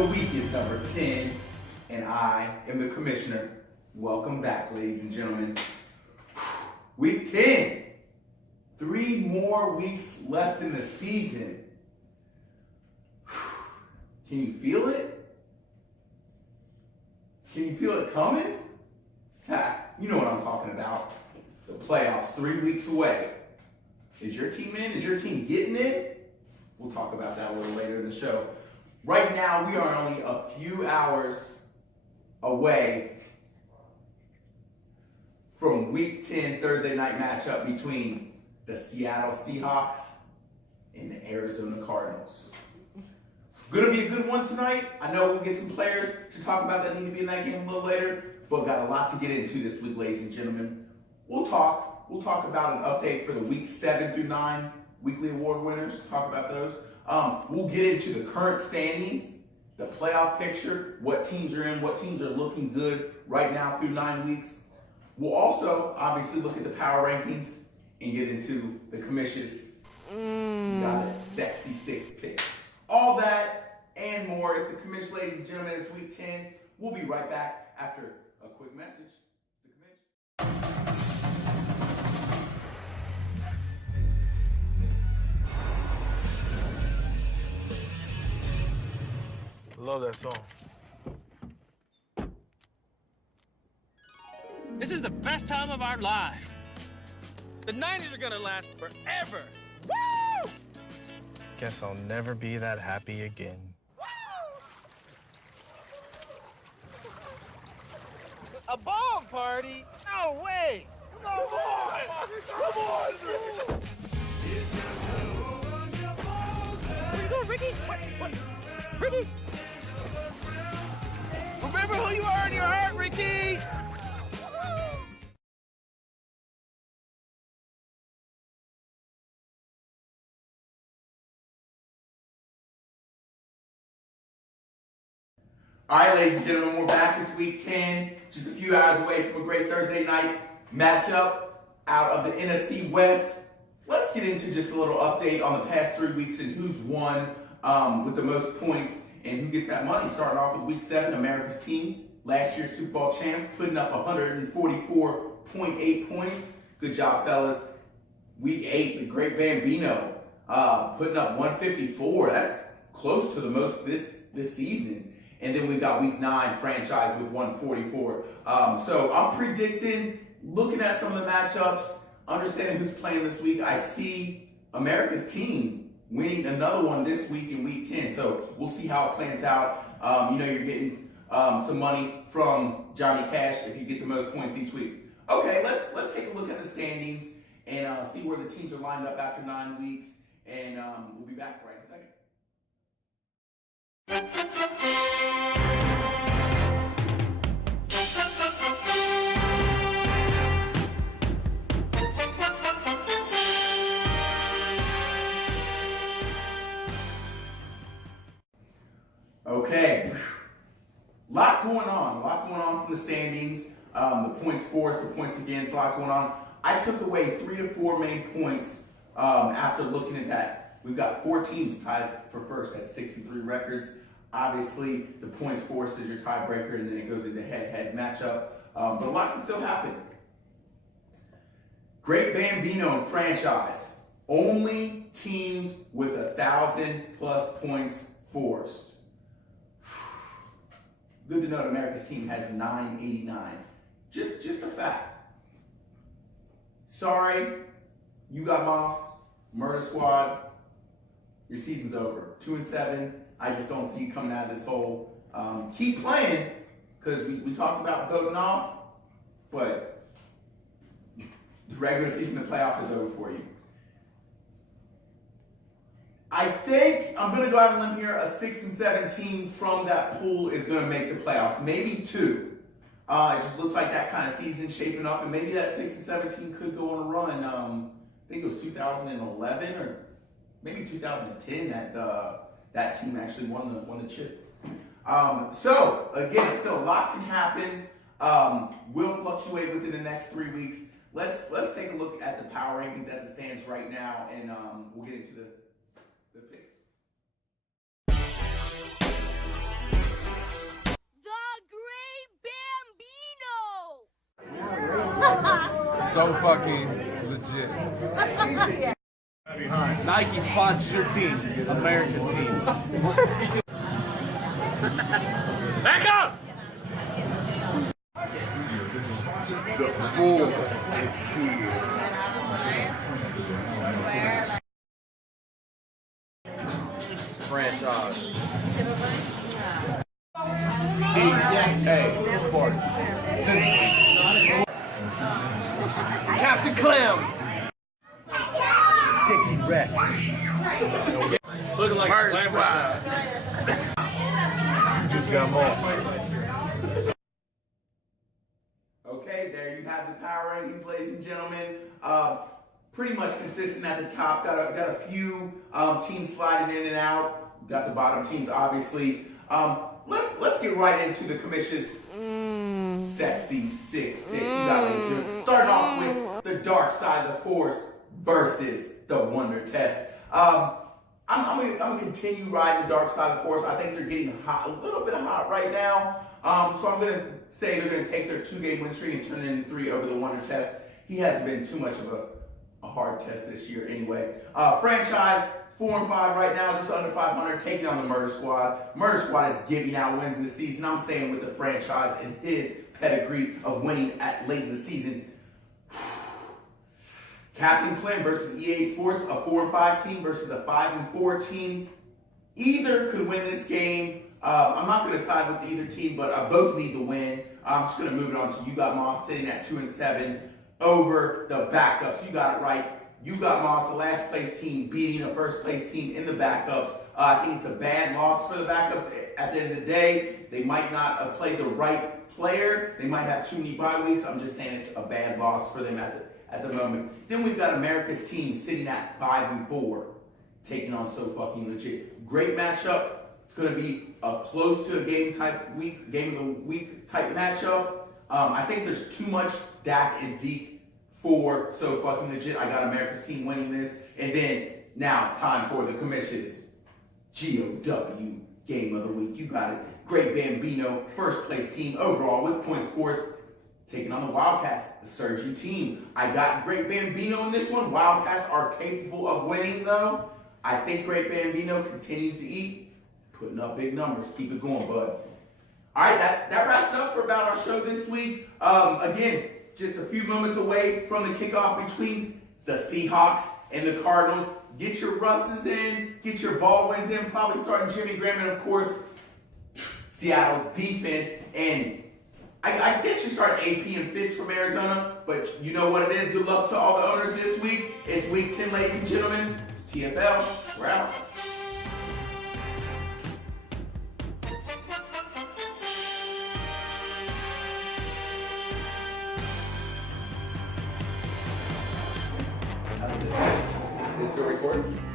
The week is number 10, and I am the commissioner. Welcome back, ladies and gentlemen. Week 10. 3 more weeks left in the season. Can you feel it? Can you feel it coming? You know what I'm talking about. The playoffs, 3 weeks away. Is your team in? Is your team getting in? We'll talk about that a little later in the show. Right now, we are only a few hours away from Week 10 Thursday night matchup between the Seattle Seahawks and the Arizona Cardinals. Gonna be a good one tonight. I know we'll get some players to talk about that need to be in that game a little later, but got a lot to get into this week, ladies and gentlemen. We'll talk about an update for the Week 7 through 9 weekly award winners. Talk about those. We'll get into the current standings, the playoff picture, what teams are in, what teams are looking good right now through 9 weeks. We'll also obviously look at the power rankings and get into the commission's got it, sexy 6 pick. All that and more. It's the commission, ladies and gentlemen. It's Week 10. We'll be right back after a quick message. It's the commission. Love that song. This is the best time of our life. The 90s are gonna last forever. Woo! Guess I'll never be that happy again. A ball party? No way! Come on! Come on! Where you going, Ricky? What? Ricky? Remember who you are in your heart, Ricky! All right, ladies and gentlemen, we're back. It's Week 10, just a few hours away from a great Thursday night matchup out of the NFC West. Let's get into just a little update on the past 3 weeks and who's won with the most points and who gets that money. Starting off with Week 7, America's team, last year's Super Bowl champ, putting up 144.8 points. Good job, fellas. Week 8, the Great Bambino, putting up 154. That's close to the most this season. And then we got Week 9 franchise with 144. So I'm predicting, looking at some of the matchups, understanding who's playing this week, I see America's team winning another one this week in Week 10. So we'll see how it plans out. You're getting some money from Johnny Cash if you get the most points each week. Okay, let's take a look at the standings and see where the teams are lined up after 9 weeks. And we'll be back right in a second. Okay, a lot going on from the standings, the points for, the points against, a lot going on. I took away 3 to 4 main points after looking at that. We've got 4 teams tied for first at 63 records. Obviously, the points for is your tiebreaker, and then it goes into head-to-head matchup. But a lot can still happen. Great Bambino franchise. Only teams with 1,000+ points forced. Good to know that America's team has 989. Just a fact. Sorry, you got mossed. Murder Squad, your season's over. 2-7. I just don't see you coming out of this hole. Keep playing, because we talked about voting off, but the regular season, the playoff is over for you. I think I'm going to go out on a limb here. A 6-7 team from that pool is going to make the playoffs. Maybe 2. It just looks like that kind of season shaping up, and maybe that 6-7 team could go on a run. I think it was 2011 or maybe 2010 that team actually won the chip. So again, a lot can happen. Will fluctuate within the next 3 weeks. Let's take a look at the power rankings as it stands right now, and we'll get into the picks. so fucking legit. Nike sponsors your team, America's team. Back up! The Bulls is here. Franchise. Hey, sports. Captain Clem. Dixie Rex. Looking like a Lambershot. Just got lost. Okay, there you have the power rankings, ladies and gentlemen. Pretty much consistent at the top. Got a few teams sliding in and out. Got the bottom teams, obviously. Let's get right into the commission's sexy six picks. You got, ladies and gentlemen, starting off with the dark side of the force versus the wonder test. I'm gonna continue riding the dark side of the force. I think they're getting hot, a little bit hot right now. So I'm gonna say they're gonna take their 2-game win streak and turn it into 3 over the wonder test. He hasn't been too much of a hard test this year anyway. Franchise 4-5 right now, just under 500, taking on the Murder Squad. Murder Squad is giving out wins this season. I'm staying with the franchise and his pedigree of winning at late in the season. Captain Clem versus EA Sports, a 4-5 team versus a 5-4 team. Either could win this game. I'm not going to side with either team, but both need to win. I'm just going to move it on to You Got Moss sitting at 2-7 over the backups. You got it right. You Got Moss, the last place team, beating a first place team in the backups. I think it's a bad loss for the backups. At the end of the day, they might not have played the right player. They might have too many bye weeks. I'm just saying it's a bad loss for them at the moment. Then we've got America's team sitting at 5-4, taking on So Fucking Legit. Great matchup. It's going to be a close to a game of the week type matchup. I think there's too much Dak and Zeke for So Fucking Legit. I got America's team winning this. And then now it's time for the commission's GOW game of the week. You got it. Great Bambino, first place team overall with points forced, taking on the Wildcats, the surging team. I got Great Bambino in this one. Wildcats are capable of winning though. I think Great Bambino continues to eat, putting up big numbers. Keep it going, bud. All right, that wraps up for about our show this week. Again, just a few moments away from the kickoff between the Seahawks and the Cardinals. Get your Russes in, get your Baldwins in, probably starting Jimmy Graham, and of course, Seattle's defense. And I guess you start AP and Fitz from Arizona, but you know what it is. Good luck to all the owners this week. It's week 10, ladies and gentlemen. It's TFL. We're out. Is it still recording?